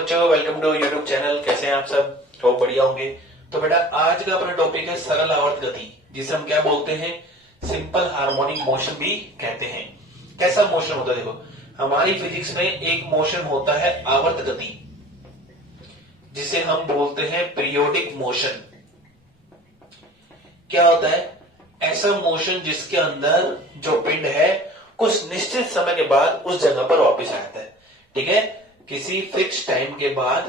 बच्चों, welcome to YouTube channel. कैसे हैं आप सब? बहुत बढ़िया होंगे। तो बेटा आज का अपना टॉपिक है सरल आवर्त गति, जिसे हम क्या बोलते हैं? सिंपल हार्मोनिक मोशन भी कहते हैं। कैसा मोशन होता है? देखो, हमारी फिजिक्स में एक मोशन होता है आवर्त गति, जिसे हम बोलते हैं पीरियोडिक मोशन। क्या होता है? ऐसा मोशन जिसके अंदर जो पिंड है कुछ निश्चित समय के बाद उस जगह पर वापस आता है। ठीक है, किसी फिक्स टाइम के बाद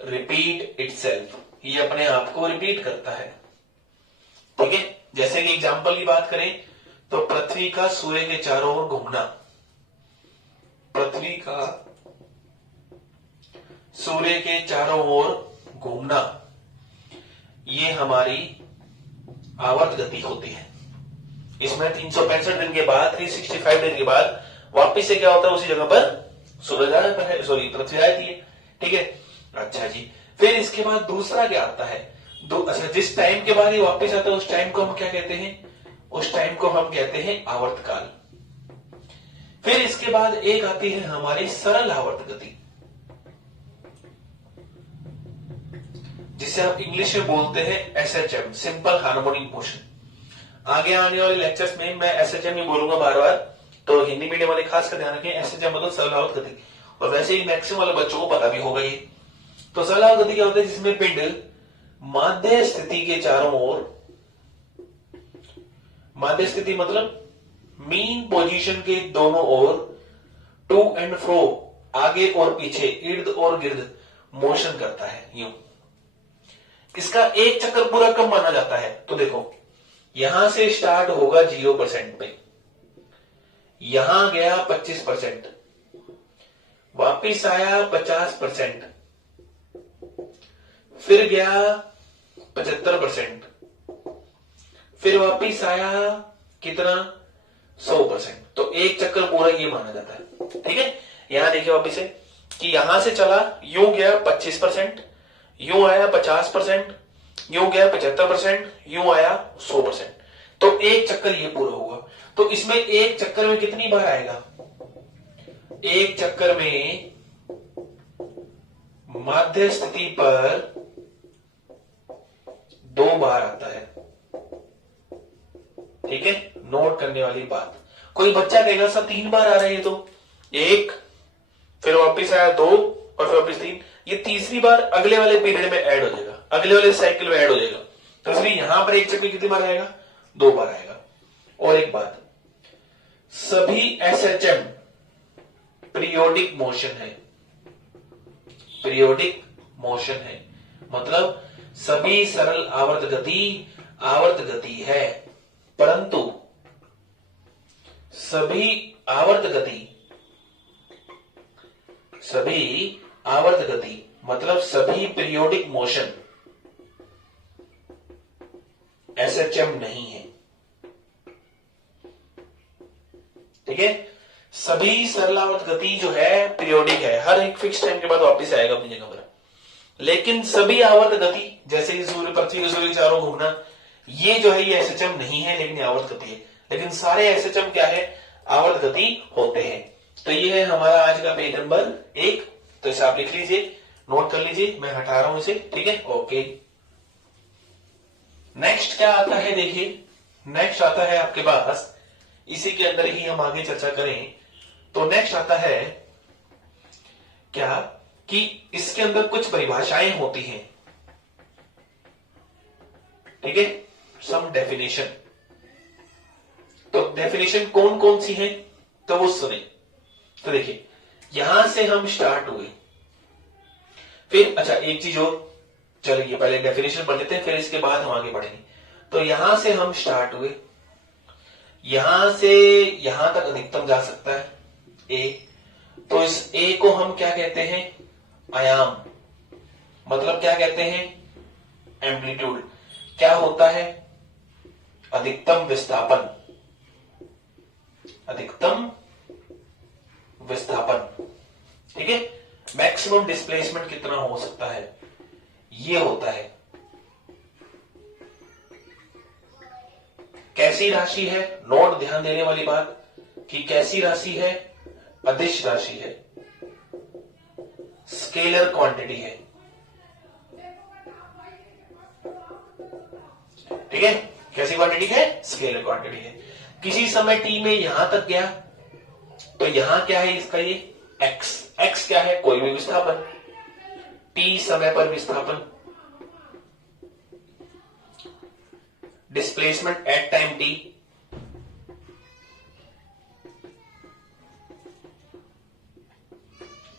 रिपीट इटसेल्फ, ये अपने आप को रिपीट करता है। ठीक है, जैसे कि एग्जांपल की बात करें तो पृथ्वी का सूर्य के चारों ओर घूमना, पृथ्वी का सूर्य के चारों ओर घूमना, ये हमारी आवर्त गति होती है। इसमें 365 दिन के बाद, 365 दिन के बाद वापिस से क्या होता है? उसी जगह पर सूरज आ जाता है, सॉरी पृथ्वी आती है। ठीक है, अच्छा जी। फिर इसके बाद दूसरा क्या आता है? अच्छा, जिस टाइम के बाद ये वापिस आता है उस टाइम को हम क्या कहते हैं? उस टाइम को हम कहते हैं आवर्तकाल। फिर इसके बाद एक आती है हमारी सरल आवर्त गति, जिसे आप इंग्लिश में बोलते हैं SHM, सिंपल हार्मोनिक मोशन। आगे आने वाले लेक्चर्स में मैं SHM ही बोलूंगा बार बार, तो हिंदी मीडियम वाले खास कर ध्यान रखें। SHM मतलब सरल आवर्त गति, और वैसे ही मैक्सिमम वाले बच्चों को पता भी होगा ये। तो सरल आवर्त गति क्या होता है? जिसमें पिंड माध्य स्थिति के चारों ओर, माध्य स्थिति मतलब मीन पोजीशन के दोनों ओर टू एंड फ्रो, आगे और पीछे, इर्द और गिर्द मोशन करता है। यूं इसका एक चक्कर पूरा कब माना जाता है? तो देखो, यहां से स्टार्ट होगा 0% पे, यहां गया 25%, वापिस आया 50%, फिर गया 75%, फिर वापिस आया कितना? 100%। तो एक चक्कर पूरा ये माना जाता है। ठीक है, यहां देखिए वापिस से कि यहां से चला, यूं गया 25%, यूं आया 50%, यूं गया 75%, यूं आया 100%। तो एक चक्कर ये पूरा होगा। तो इसमें एक चक्कर में कितनी बार आएगा? एक चक्कर में माध्य स्थिति पर 2 बार आता है। ठीक है, नोट करने वाली बात। कोई बच्चा कहेगा सर 3 बार आ रहे हैं, तो 1, फिर वापिस आया 2 और फिर वापिस 3, ये तीसरी बार अगले वाले पीरियड में ऐड हो जाएगा, अगले वाले साइकिल में ऐड हो जाएगा। तो इसलिए यहां पर एक चक्कर कितनी बार आएगा? 2 बार आएगा। और एक बात, सभी SHM पीरियोडिक मोशन है, पीरियोडिक मोशन है, मतलब सभी सरल आवर्त गति है, परंतु सभी आवर्त गति मतलब सभी पीरियोडिक मोशन SHM नहीं है। ठीक है, सभी सरल आवर्त गति जो है पीरियोडिक है, हर एक फिक्स टाइम के बाद वापस आएगा अपनी जगह पर। लेकिन सभी आवर्त गति, जैसे कि सूर्य, पृथ्वी के सूर्य के चारों घूमना, ये जो है ये SHM नहीं है, लेकिन आवर्त गति है। लेकिन सारे SHM क्या है? आवर्त गति होते हैं। तो ये है हमारा आज का पेज नंबर 1। तो इसे आप लिख लीजिए, नोट कर लीजिए, मैं हटा रहा हूं इसे। ठीक है, ओके। नेक्स्ट क्या आता है? देखिए, नेक्स्ट आता है आपके पास, इसी के अंदर ही हम आगे चर्चा करें। तो नेक्स्ट आता है क्या कि इसके अंदर कुछ परिभाषाएं होती हैं। ठीक है, सम डेफिनेशन। तो डेफिनेशन कौन कौन सी है? तो वो सुने। तो देखिए, यहां से हम स्टार्ट हुए, फिर अच्छा एक चीज और, चलिए पहले डेफिनेशन पढ़ लेते हैं, फिर इसके बाद हम आगे बढ़ेंगे। तो यहां से हम स्टार्ट हुए, यहां से यहां तक अधिकतम जा सकता है A। तो इस A को हम क्या कहते हैं? आयाम, मतलब क्या कहते हैं? एम्पलीट्यूड। क्या होता है? अधिकतम विस्थापन, अधिकतम विस्थापन। ठीक है, मैक्सिमम डिस्प्लेसमेंट कितना हो सकता है, ये होता है। कैसी राशि है? नोट ध्यान देने वाली बात, कि कैसी राशि है, अदिश राशि है, स्केलर क्वांटिटी है। ठीक है, कैसी क्वांटिटी है, स्केलर क्वांटिटी है। किसी समय टी में यहां तक गया तो यहां क्या है इसका, ये एक्स। एक्स क्या है, कोई भी विस्थापन, टी समय पर विस्थापन, डिस्प्लेसमेंट एट टाइम टी।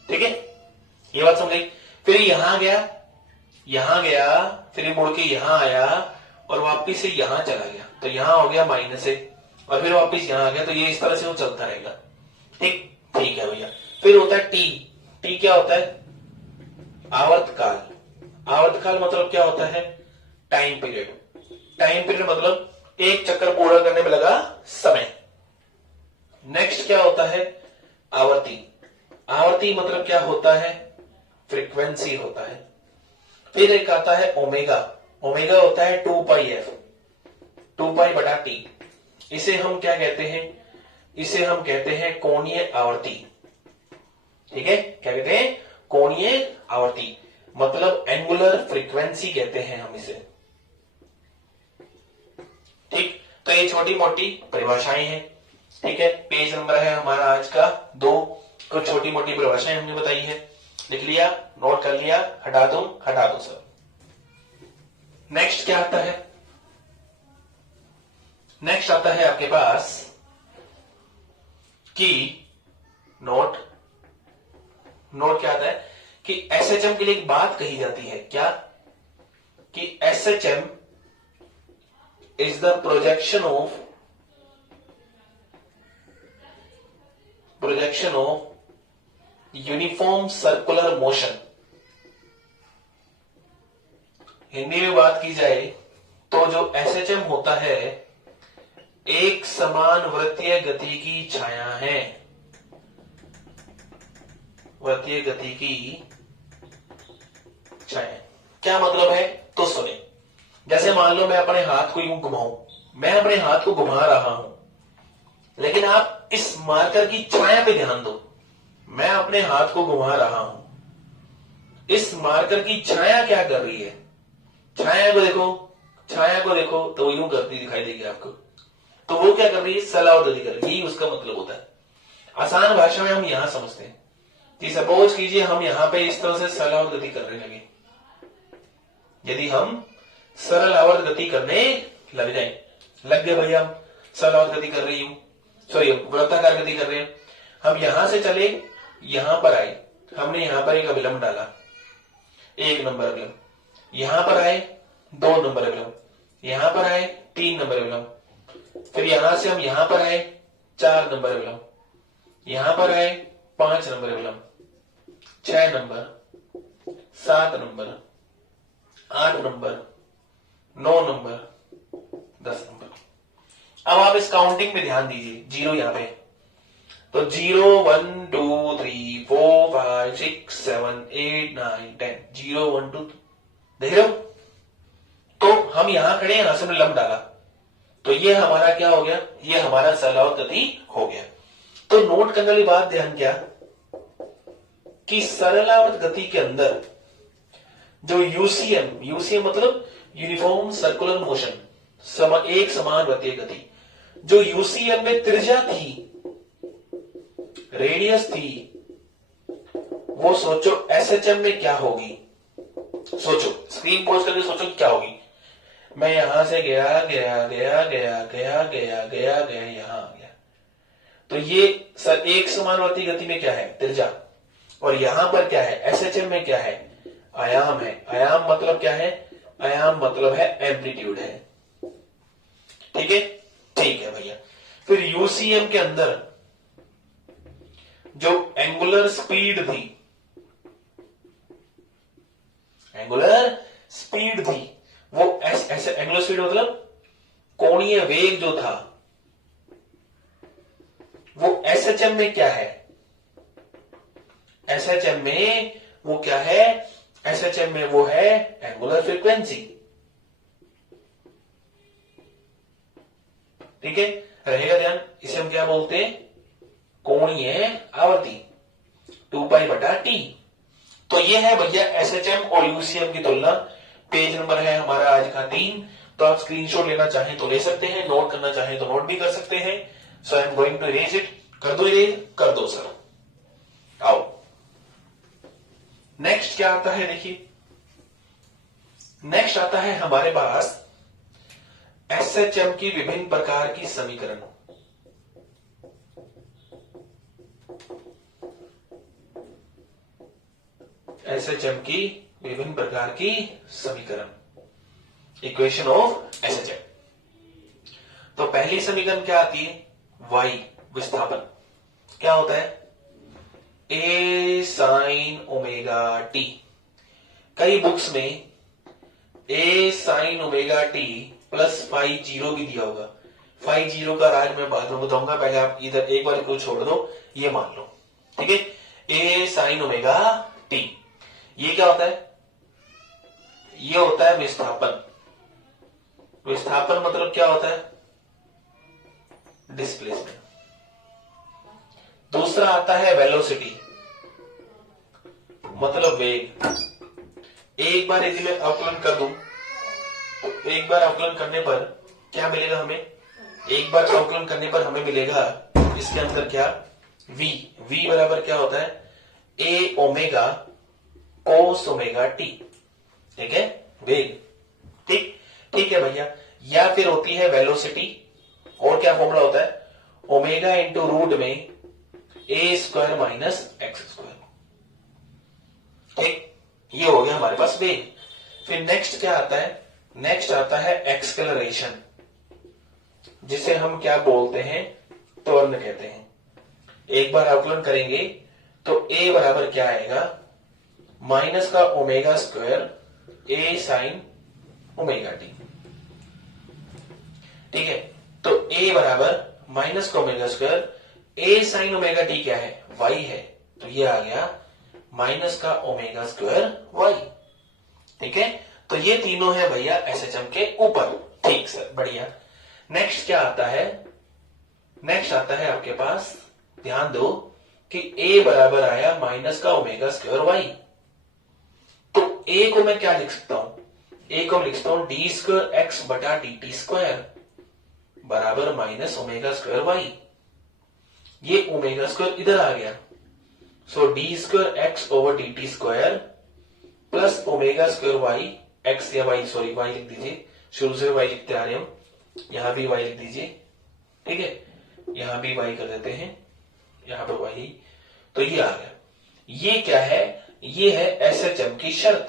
ठीक है, ये बात समझ गई। फिर यहां गया, फिर ये मुड़ के यहां आया और वापिस से यहां चला गया, तो यहां हो गया -1 और फिर वापिस यहां आ गया, तो ये इस तरह से वो चलता रहेगा। ठीक ठीक है भैया। फिर होता है टी। टी क्या होता है, आवर्तकाल। आवर्तकाल मतलब क्या होता है, टाइम पीरियड। टाइम पीरियड मतलब एक चक्कर पूरा करने में लगा समय। नेक्स्ट क्या होता है, आवर्ती। आवर्ती मतलब क्या होता है, फ्रीक्वेंसी होता है। फिर एक आता है ओमेगा। ओमेगा होता है 2πf, 2π/t। इसे हम क्या कहते हैं, इसे हम कहते हैं कोणीय आवर्ती। ठीक है, क्या कहते हैं, कोणीय आवर्ती, मतलब एंगुलर फ्रीक्वेंसी कहते हैं हम इसे। ठीक, तो ये छोटी मोटी परिभाषाएं हैं। ठीक है, पेज नंबर है हमारा आज का 2। कुछ छोटी मोटी परिभाषाएं हमने बताई है, लिख लिया, नोट कर लिया, हटा दो सर। नेक्स्ट क्या आता है, नेक्स्ट आता है आपके पास कि नोट क्या आता है कि एसएचएम के लिए एक बात कही जाती है, क्या, कि SHM is the projection of uniform circular motion. Hindi में बात की जाए तो जो एसएचएम होता है एक समान वृत्तीय गति की छाया है। वृत्तीय गति की छाया क्या मतलब है, तो सुने। जैसे मान लो मैं अपने हाथ को यूं घुमाऊं, मैं अपने हाथ को घुमा रहा हूं, लेकिन आप इस मार्कर की छाया पे ध्यान दो। मैं अपने हाथ को घुमा रहा हूं, इस मार्कर की छाया क्या कर रही है, छाया को देखो तो यूं करती दिखाई देगी आपको। तो वो क्या कर रही है, सलाव गति कर रही है, उसका मतलब होता है। आसान भाषा में हम यहां समझते हैं कि सपोज कीजिए हम यहां पे इस तरह से सलाव गति करने लगे। यदि हम सरल आवर्त गति करने लग जाए, लग गए भैया हम सरल आवर्त गति कर रही हूं, सॉरी वृत्ताकार गति कर रहे हैं, हम यहां से चले यहां पर आए, हमने यहां पर एक अभिलंब डाला, 1 नंबर अभिलंब, यहां पर आए 2 नंबर अभिलंब, यहां पर आए 3 नंबर अभिलंब, फिर यहां से हम यहां पर आए 4 नंबर अभिलंब, यहां पर आए 5 नंबर अभिलंब, 6 number, 7 number, 8 number, 9 number, 10 number. अब आप इस काउंटिंग में ध्यान दीजिए, 0 यहां पे, तो 0 1 2 3 4 5 6 7 8 9 10, 0 1 2 देख रहे हो। तो हम यहां खड़े हैं, यहां से हमने लंब डाला, तो ये हमारा क्या हो गया, ये हमारा सरलावत गति हो गया। तो नोट करने वाली बात ध्यान क्या, कि सरलावत गति के अंदर जो यूसीएम मतलब यूनिफॉर्म सर्कुलर मोशन, एक समान वृत्तीय गति, जो यूसीएम में त्रिज्या थी, रेडियस थी, वो सोचो एसएचएम में क्या होगी। सोचो, स्क्रीन पॉज करके सोचो क्या होगी। मैं यहां से गया यहां आ गया, तो ये सर एक समानुपाती गति में क्या है, त्रिज्या, और यहां पर क्या है, एसएचएम में क्या है, आयाम है। आयाम मतलब क्या है, आयाम मतलब है एम्पलीट्यूड है। ठीक है, ठीक है भैया। फिर यूसीएम के अंदर जो एंगुलर स्पीड थी, वो ऐसे एंगुलर स्पीड मतलब कोणीय वेग जो था, वो एसएचएम में क्या है, एसएचएम में वो क्या है, एसएचएम में वो है एंगुलर फ्रीक्वेंसी। ठीक है, रहेगा ध्यान, इसे हम क्या बोलते हैं, कोणीय आवर्ती 2 पाई बटा टी। तो ये है भैया एसएचएम और यूसीएम की तुलना। पेज नंबर है हमारा आज का 3। तो आप स्क्रीनशॉट लेना चाहें तो ले सकते हैं, नोट करना चाहें तो नोट भी कर सकते हैं। So I am going to erase it. कर दो इरेज, कर दो सर। आओ नेक्स्ट क्या आता है, देखिए नेक्स्ट आता है हमारे पास एसएचएम की विभिन्न प्रकार की समीकरण। एसएचएम की विभिन्न प्रकार की समीकरण, इक्वेशन ऑफ एसएचएम। तो पहली समीकरण क्या आती है, y विस्थापन क्या होता है, a sin ओमेगा t। कई बुक्स में a sin omega t plus phi zero भी दिया होगा। फाई जीरो का राज मैं बाद में बताऊंगा, पहले आप इधर एक बार को छोड़ दो, ये मान लो, ठीक है। a sin ओमेगा t, ये क्या होता है, ये होता है विस्थापन। विस्थापन मतलब क्या होता है, डिस्प्लेसमेंट। दूसरा आता है वेलोसिटी, मतलब वेग। एक बार यदि मैं अवकलन कर दूं तो एक बार अवकलन करने पर क्या मिलेगा हमें, एक बार अवकलन करने पर हमें मिलेगा इसके अंदर क्या, v। v बराबर क्या होता है, a omega cos omega T, ठीक है, वेग। ठीक ठीक है भैया। या फिर होती है वेलोसिटी, और क्या फॉर्मूला होता है, ओमेगा इंटू रूट में a square minus x square. ठीक, ये हो गया हमारे पास वेग। फिर नेक्स्ट क्या आता है, नेक्स्ट आता है एक्सलेरेशन, जिसे हम क्या बोलते हैं, त्वरण कहते हैं। एक बार अवकलन करेंगे तो a बराबर क्या आएगा, माइनस का omega square a sine omega T. ठीक है, तो a बराबर माइनस का omega square a sine omega T क्या है, y है, तो ये आ गया माइनस का ओमेगा स्क्वायर y। ठीक है, तो ये तीनों है भैया एसएचएम के ऊपर। ठीक सर, बढ़िया। नेक्स्ट क्या आता है, नेक्स्ट आता है आपके पास, ध्यान दो कि a बराबर आया माइनस का ओमेगा स्क्वायर y। तो a को मैं क्या लिख सकता हूं, a को लिख सकता हूं डी स्क्वायर एक्स बटा डी टी स्क्वायर बराबर माइनस ओमेगा स्क्वायर y। ये ओमेगा स्क्वायर इधर आ गया, so D square X over D T square plus omega square y, X या y, सॉरी y लिख दीजिए, शुरू से y लिखते आ रहे हम, यहां भी y लिख दीजिए, ठीक है, यहां भी y कर देते हैं, यहां पर y। तो ये आ गया, ये क्या है, ये है एसएचएम की शर्त।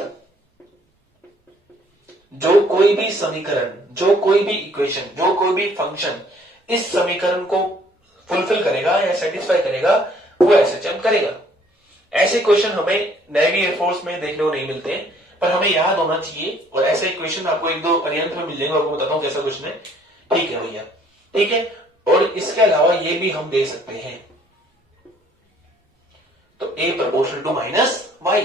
जो कोई भी समीकरण, जो कोई भी इक्वेशन, जो कोई भी फंक्शन इस समीकरण को फुलफिल करेगा या सेटिस्फाई करेगा, वो एसएचएम करेगा। ऐसे क्वेश्चन हमें नेवी एयरफोर्स में देखने को नहीं मिलते, पर हमें याद होना चाहिए। और ऐसे क्वेश्चन आपको एक दो पर्यंत में मिल जाएंगे, आपको बताता हूं कैसा क्वेश्चन है। ठीक है भैया, ठीक है। और इसके अलावा ये भी हम दे सकते हैं, तो a proportional to minus y,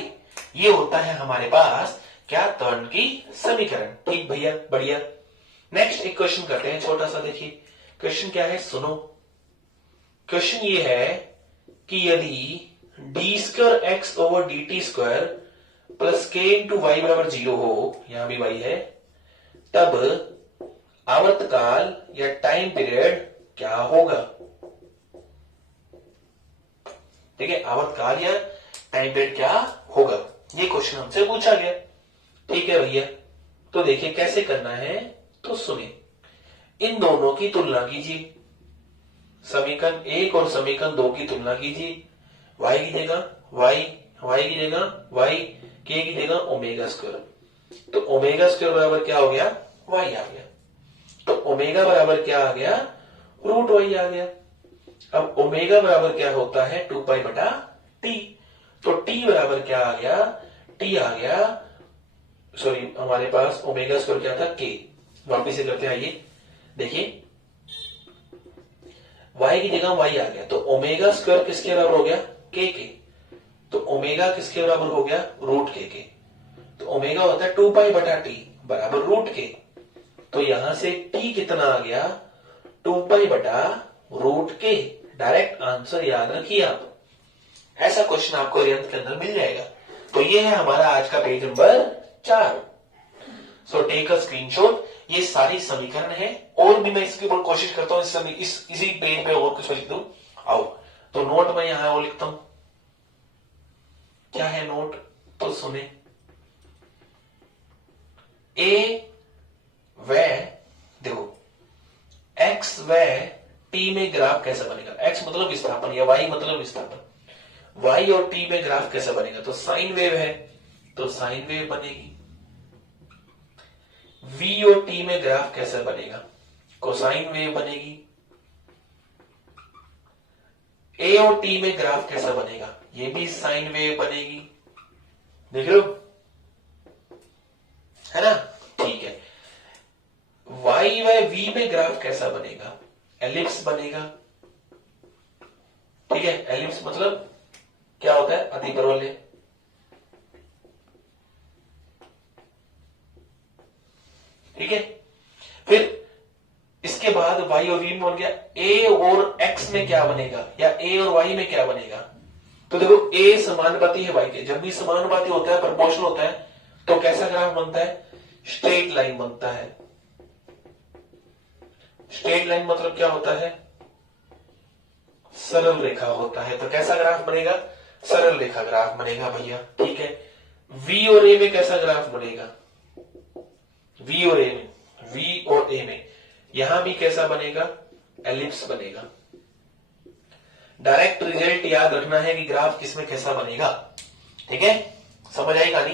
ये होता है हमारे पास क्या, त्वरण की समीकरण। ठीक भैया, बढ़िया। नेक्स्ट एक क्वेश्चन करते हैं छोटा सा, देखिए क्वेश्चन क्या है, सुनो। क्वेश्चन ये है कि यदि D square X over D T square plus के इंटू वाई बराबर 0 हो, यहां भी y है, तब आवर्तकाल या टाइम पीरियड क्या होगा। ठीक है, आवर्तकाल या टाइम पीरियड क्या होगा, ये क्वेश्चन हमसे पूछा गया। ठीक है भैया, तो देखिए कैसे करना है, तो सुनिए। इन दोनों की तुलना कीजिए, समीकरण 1 और समीकरण 2 की तुलना कीजिए। y की जगह y, y की जगह y, k की जगह ओमेगा स्क्वायर। तो ओमेगा स्क्वायर बराबर क्या हो गया, y आ गया। तो ओमेगा बराबर क्या आ गया, रूट y आ गया। अब ओमेगा बराबर क्या होता है, 2 पाई बटा t। तो t बराबर क्या आ गया, t आ गया, सॉरी हमारे पास ओमेगा स्क्वायर क्या था, k। वापिस से करते हैं, आइए देखिए, y की जगह y आ गया, तो ओमेगा स्क्वायर किसके बराबर हो गया, k के। तो ओमेगा किसके बराबर हो गया, रूट k के। तो ओमेगा होता है 2 पाई बटा t बराबर रूट k। तो यहां से t कितना आ गया, 2 पाई बटा रूट k डायरेक्ट आंसर याद रखिए आप, ऐसा क्वेश्चन आपको रियंत के अंदर मिल जाएगा। तो ये है हमारा आज का page number 4। So take a screenshot. ये सारी समीकरण है, और भी मैं इसके ऊपर कोशिश करता हूं इसी पेज पे और कुछ लिख दूं। आओ तो नोट में यहां वो लिखता हूं। क्या है नोट, तो सुने। ए व देखो एक्स व टी में ग्राफ कैसा बनेगा। एक्स मतलब विस्थापन या वाई मतलब विस्थापन। वाई और टी में ग्राफ कैसा बनेगा, तो साइन वेव है तो साइन वेव बनेगी। वी और टी में ग्राफ कैसा बनेगा, कोसाइन वेव बनेगी। ए और टी में ग्राफ कैसा बनेगा, ये भी साइन वेव बनेगी। देख लो है ना, ठीक है। वाई व वी में ग्राफ कैसा बनेगा, एलिप्स बनेगा। ठीक है, एलिप्स मतलब क्या होता है, अतिपरवलय। ठीक है, फिर इसके बाद y और v में बन गया। a और x में क्या बनेगा, या a और y में क्या बनेगा, तो देखो a समानुपाती है y के। जब भी समानुपाती होता है, प्रोपोर्शनल होता है, तो कैसा ग्राफ बनता है, स्ट्रेट लाइन बनता है। स्ट्रेट लाइन मतलब क्या होता है, सरल रेखा होता है। तो कैसा ग्राफ बनेगा, सरल रेखा ग्राफ बनेगा भैया। ठीक है, v और a में कैसा ग्राफ बनेगा, v और a में, v और a में यहां भी कैसा बनेगा, एलिप्स बनेगा। डायरेक्ट रिजल्ट याद रखना है कि ग्राफ किसमें कैसा बनेगा। ठीक है, समझ आई कहानी।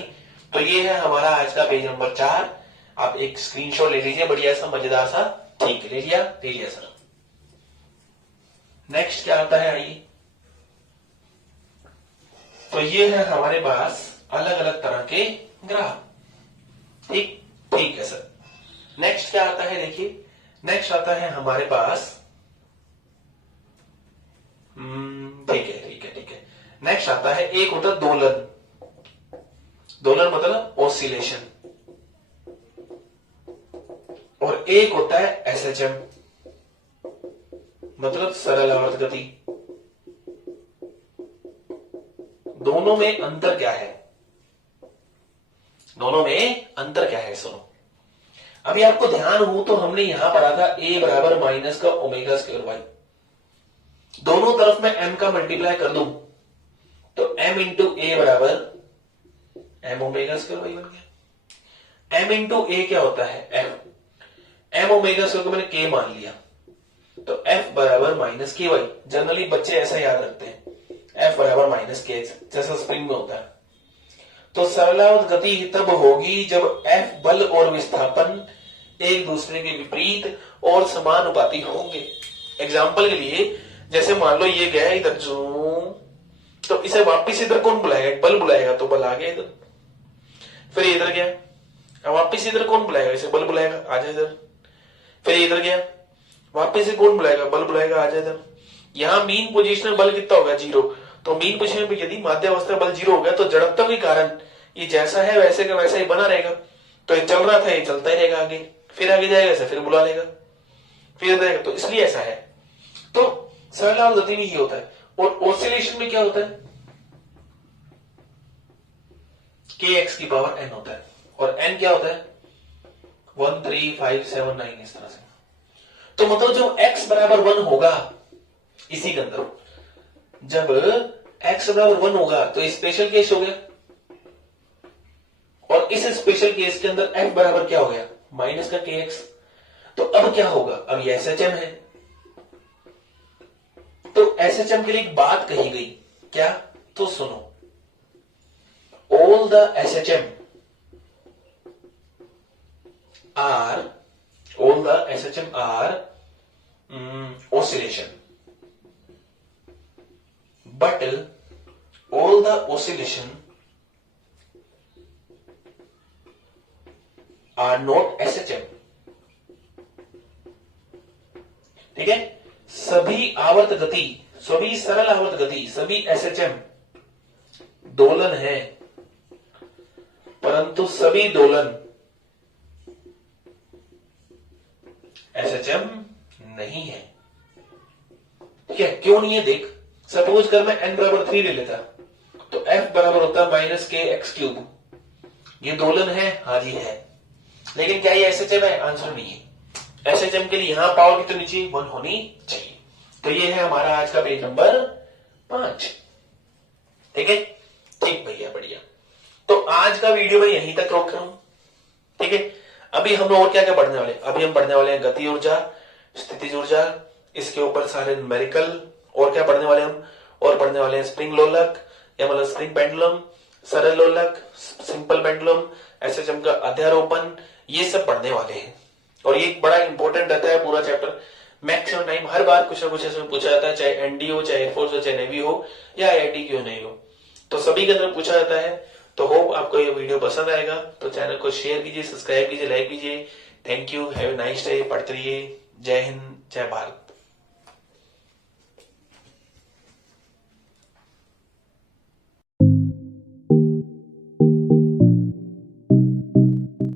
तो ये है हमारा आज का पेज नंबर 4। आप एक स्क्रीनशॉट ले लीजिए, बढ़िया सा मजेदार सा। ठीक है, ले लिया सर। नेक्स्ट क्या आता है, आइए। तो ये है हमारे पास अलग अलग तरह के ग्राफ। ठीक है सर। नेक्स्ट क्या आता है, देखिए नेक्स्ट आता है हमारे पास, ठीक है। नेक्स्ट आता है, एक होता है दोलन। दोलन मतलब ऑसिलेशन, और एक होता है एसएचएम मतलब सरल आवर्त गति। दोनों में अंतर क्या है, सुनो। अभी आपको ध्यान हो तो हमने यहां पढ़ा था a बराबर माइनस का ओमेगा स्क्वायर वाई। दोनों तरफ मैं m का मल्टीप्लाई कर दूं तो m इंटू ए बराबर m ओमेगा स्क्वायर वाई बन गया। m इंटू ए क्या होता है, m ओमेगा स्क्वायर को मैंने k मान लिया, तो f बराबर माइनस के वाई। जनरली बच्चे ऐसा याद रखते हैं, f बराबर माइनस के एक्स, जैसा स्प्रिंग में होता है। तो सरलावर्त गति तब होगी जब F बल और विस्थापन एक दूसरे के विपरीत और समानुपाती होंगे। एग्जाम्पल के लिए, जैसे मान लो ये गया इधर जूम, तो इसे वापिस इधर कौन बुलाएगा, बल बुलाएगा, तो बल आ गया इधर। फिर इधर गया, अब वापिस इधर कौन बुलाएगा, इसे बल बुलाएगा, आ जाए इधर। फिर इधर गया, वापिस से कौन बुलाएगा, बल बुलाएगा, आ जाए इधर। यहां मीन पोजिशनल बल कितना होगा, 0। तो मीन पोजीशन में यदि माध्यावस्था बल 0 हो गया तो जड़त्व के कारण ये जैसा है वैसे का वैसा ही बना रहेगा। तो ये चल रहा था, ये चलता ही रहेगा आगे, फिर आगे जाएगा ऐसा, फिर बुला लेगा, फिर जाएगा। तो इसलिए ऐसा है। तो सरल गति में ये होता है। और ऑसिलेशन में क्या होता है, kx की पावर n होता है, और n क्या होता है 1 3 5 7 9 इस तरह से। तो मतलब जब x बराबर 1 होगा, इसी के अंदर जब x बराबर 1 होगा तो स्पेशल केस हो गया, और इस स्पेशल केस के अंदर f बराबर क्या हो गया, माइनस का kx। तो अब क्या होगा, अब ये SHM है। तो SHM के लिए एक बात कही गई, क्या, तो सुनो। all the SHM are oscillation, but all the oscillation are not SHM। ठीक है, सभी आवर्त गति, सभी सरल आवर्त गति, सभी SHM दोलन है, परंतु सभी दोलन SHM नहीं है। ठीक है, क्यों नहीं है देख। सपोज कर मैं n बराबर 3 ले लेता तो f बराबर होता माइनस के एक्स क्यूब। ये दोलन है, हाँ जी है, लेकिन क्या ये एसएचएम है? आंसर नहीं है। एसएचएम के लिए यहां पावर कितनी चाहिए? 1 होनी चाहिए। तो ये है हमारा आज का पेज नंबर 5। ठीक है, ठीक भैया, बढ़िया। तो आज का वीडियो मैं यहीं तक रोक रहा हूं। ठीक है, अभी हम और क्या क्या पढ़ने वाले? अभी हम पढ़ने वाले हैं गति ऊर्जा, स्थितिज ऊर्जा, इसके ऊपर सारे न्यूमेरिकल। और क्या पढ़ने वाले हम? और पढ़ने वाले हैं स्प्रिंग लोलक या मतलब स्प्रिंग पेंडुलम, सरल लोलक, सिंपल पेंडुलम, एसएचएम का अध्यारोपण, ये सब पढ़ने वाले हैं। और ये बड़ा इंपॉर्टेंट रहता है पूरा चैप्टर। मैक्सिमम टाइम हर बार कुछ ना कुछ इसमें पूछा जाता है, चाहे एनडी हो, चाहे एयरफोर्स हो, चाहे नेवी हो या आईआईटी क्यों नहीं हो, तो सभी के अंदर पूछा जाता है। तो होप आपको ये वीडियो पसंद आएगा। तो चैनल को शेयर कीजिए, सब्सक्राइब कीजिए, लाइक कीजिए। Thank you, have a nice day. पढ़ते रहिए। जय हिंद, जय भारत।